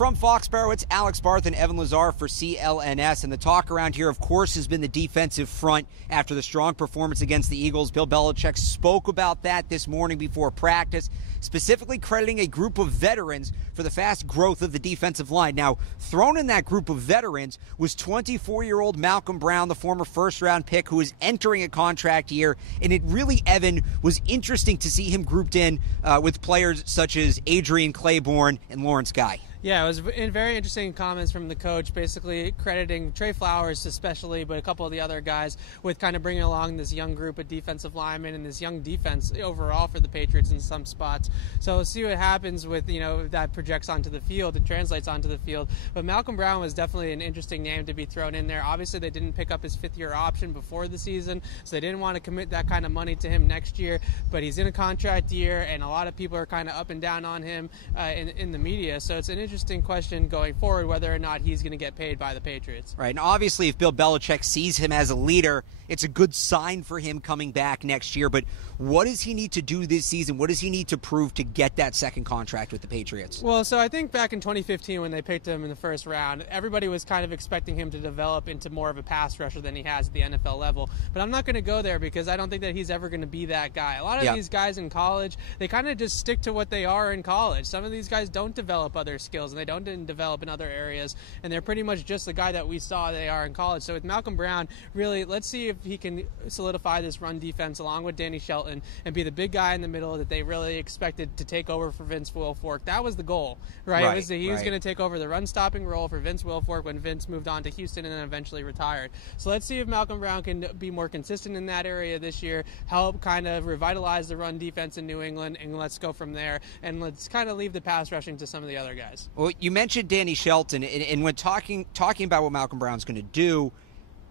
From Foxborough, it's Alex Barth and Evan Lazar for CLNS. And the talk around here, of course, has been the defensive front after the strong performance against the Eagles. Bill Belichick spoke about that this morning before practice, specifically crediting a group of veterans for the fast growth of the defensive line. Now, thrown in that group of veterans was 24-year-old Malcolm Brown, the former first-round pick who is entering a contract year. And it really, Evan, was interesting to see him grouped in with players such as Adrian Claiborne and Lawrence Guy. Yeah, it was very interesting comments from the coach, basically crediting Trey Flowers especially, but a couple of the other guys with kind of bringing along this young group of defensive linemen and this young defense overall for the Patriots in some spots. So we'll see what happens with, that projects onto the field and translates onto the field. But Malcolm Brown was definitely an interesting name to be thrown in there. Obviously, they didn't pick up his fifth-year option before the season, so they didn't want to commit that kind of money to him next year. But he's in a contract year, and a lot of people are kind of up and down on him in the media. So it's an interesting question going forward whether or not he's going to get paid by the Patriots. Right, and obviously if Bill Belichick sees him as a leader, it's a good sign for him coming back next year. But what does he need to do this season? What does he need to prove to get that second contract with the Patriots? Well, so I think back in 2015 when they picked him in the first round, everybody was kind of expecting him to develop into more of a pass rusher than he has at the NFL level. But I'm not going to go there because I don't think that he's ever going to be that guy. A lot of these guys in college, they kind of just stick to what they are in college. Some of these guys don't develop other skills, and they don't develop in other areas, and they're pretty much just the guy that we saw they are in college. So with Malcolm Brown, really, let's see if he can solidify this run defense along with Danny Shelton and be the big guy in the middle that they really expected to take over for Vince Wilfork. That was the goal, right? He was going to take over the run-stopping role for Vince Wilfork when Vince moved on to Houston and then eventually retired. So let's see if Malcolm Brown can be more consistent in that area this year, help kind of revitalize the run defense in New England, and let's go from there, and let's kind of leave the pass rushing to some of the other guys. Well, you mentioned Danny Shelton, and when talking about what Malcolm Brown's going to do,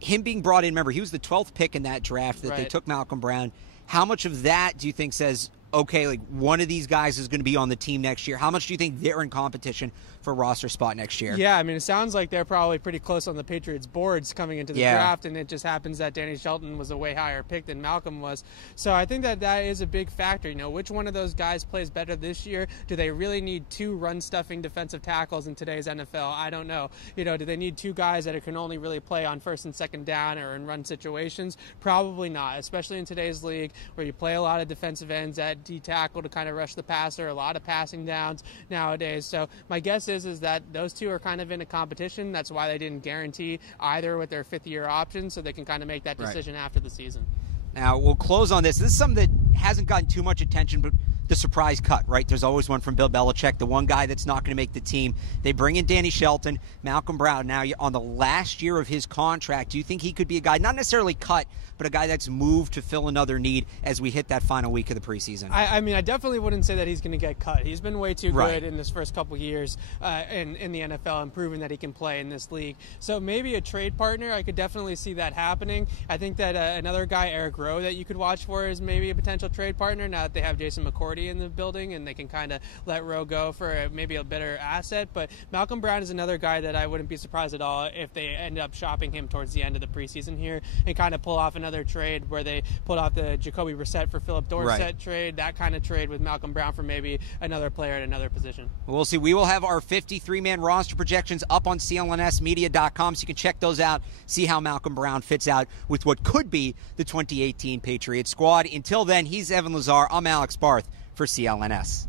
him being brought in, remember, he was the 12th pick in that draft that they took Malcolm Brown. How much of that do you think says, okay, like one of these guys is going to be on the team next year? How much do you think they're in competition for a roster spot next year? Yeah, I mean, it sounds like they're probably pretty close on the Patriots boards coming into the draft, and it just happens that Danny Shelton was a way higher pick than Malcolm was. So I think that is a big factor. Which one of those guys plays better this year? Do they really need two run-stuffing defensive tackles in today's NFL? I don't know. Do they need two guys that can only really play on first and second down or in run situations? Probably not, especially in today's league where you play a lot of defensive ends at D-tackle to kind of rush the passer, a lot of passing downs nowadays. So my guess is that those two are kind of in a competition. That's why they didn't guarantee either with their fifth-year option, so they can kind of make that decision after the season. Now, we'll close on this. This is something that hasn't gotten too much attention, but the surprise cut, right? There's always one from Bill Belichick, the one guy that's not going to make the team. They bring in Danny Shelton, Malcolm Brown. Now, on the last year of his contract, do you think he could be a guy, not necessarily cut, but a guy that's moved to fill another need as we hit that final week of the preseason? I mean, I definitely wouldn't say that he's going to get cut. He's been way too good in his first couple years in the NFL and proven that he can play in this league. So maybe a trade partner, I could definitely see that happening. I think that another guy, Eric Rowe, that you could watch for is maybe a potential trade partner now that they have Jason McCourty in the building and they can kind of let Rowe go for maybe a better asset. But Malcolm Brown is another guy that I wouldn't be surprised at all if they end up shopping him towards the end of the preseason here and kind of pull off another trade where they pulled off the Jacoby Brissett for Philip Dorsett trade, that kind of trade with Malcolm Brown for maybe another player at another position. We'll see. We will have our 53-man roster projections up on CLNSmedia.com, so you can check those out, see how Malcolm Brown fits out with what could be the 2018 Patriots squad. Until then, he's Evan Lazar. I'm Alex Barth for CLNS.